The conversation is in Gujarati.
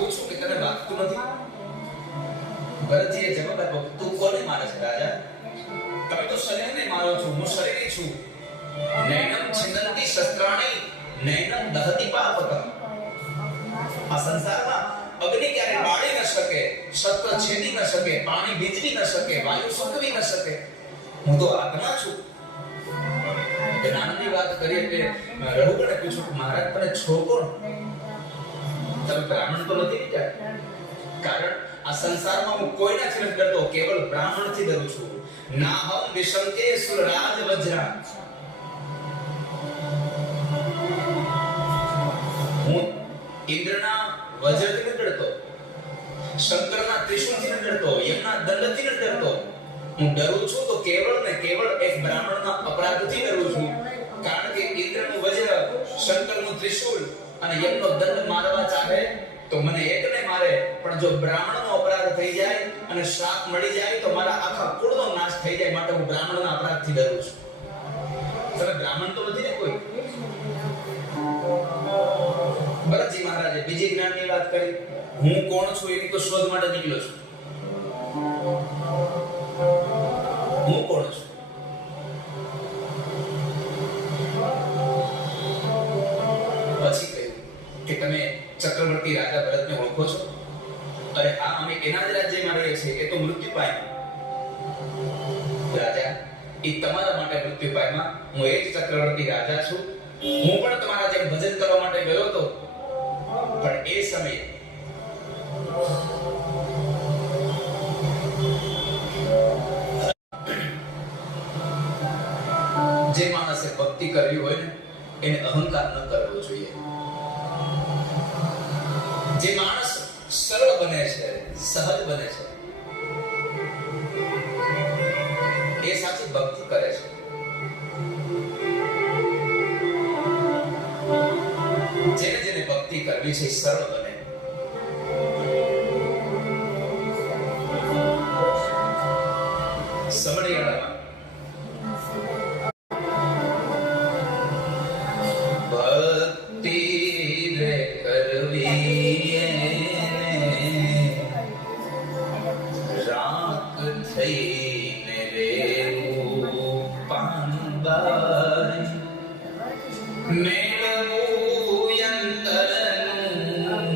પૂછું કે તને વાગતું નથી? ભરતજીએ જવાબ આપ્યો, તું કોને મારે છે રાજા? તમે તો શરીરને મારો છો, હું શરીરી છું. નૈનમ છિન્નંતિ શસ્ત્રાણિ નૈનમ દહતિ પાપક. આ સંસારમાં અગ્નિ ક્યારે બાળી ન શકે, શસ્ત્ર છેદી ન શકે, પાણી ભીંજવી ન શકે, વાયુ સૂકવી ન શકે. હું તો આત્મા છું. જ્ઞાનની વાત કરી એટલે રઘુગણે પૂછ્યું કે મહારાજ તમે છો કોણ? તમે બ્રાહ્મણ તો નથી વિચાર? કારણ આ સંસારમાં હું કોઈનાથી નથી ડરતો, કેવળ બ્રાહ્મણથી ડરું છું. નાહમ વિશંકે સુરરાજ વજ્રા. હું ઇન્દ્રના વજ્રથી નથી ડરતો, શંકરના ત્રિશૂળથી નથી ડરતો, યમના દંડથી નથી ડરતો. હું ડરું છું તો કેવળ ને કેવળ એક બ્રાહ્મણના અપરાધથી ડરું છું. કારણ કે ઇન્દ્રનું વજ્ર, શંકરનું ત્રિશૂળ અને યમનો દંડ મારવા ચાહે તો મને એકને મારે, પણ જો બ્રાહ્મણનો અપરાધ થઈ જાય અને શ્રાપ મળી જાય તો મારા આખા કુળનો નાશ થઈ જાય. માટે હું બ્રાહ્મણના અપરાધથી ડરું છું. તમે બ્રાહ્મણ તો નથી ને કોઈ? ભરતજી મહારાજે બીજી જ્ઞાનની વાત કરી. હું કોણ છું એની તો શોધ માટે નીકળ્યો છું. હું કોણ છું? પછી કહ્યું કે તમે ચક્રવર્તી રાજા ભરતને ઓળખો છો? અરે હા, અમે એના જ રાજ્યમાં રહીએ છીએ. એ તો મૃત્યુ પામ્યા. રાજા, એ તમારા માટે મૃત્યુ પામ્યા. હું એ જ ચક્રવર્તી રાજા છું. હું પણ તમારા જેમ ભજન કરવા માટે ગયો હતો, પણ એ સમયે જે માણસે ભક્તિ કરવી હોય ને એને અહંકાર ન કરવો જોઈએ. જે માણસ સરળ બને છે, સહજ બને છે, એ સાચી ભક્તિ કરે છે. જેને જેને ભક્તિ કરવી છે સરળ બને. સમણીયાળામાં ભક્તિ રે કરવી રાખ થઈને રેવું પાનબાઈ. મેળવું યંતરનું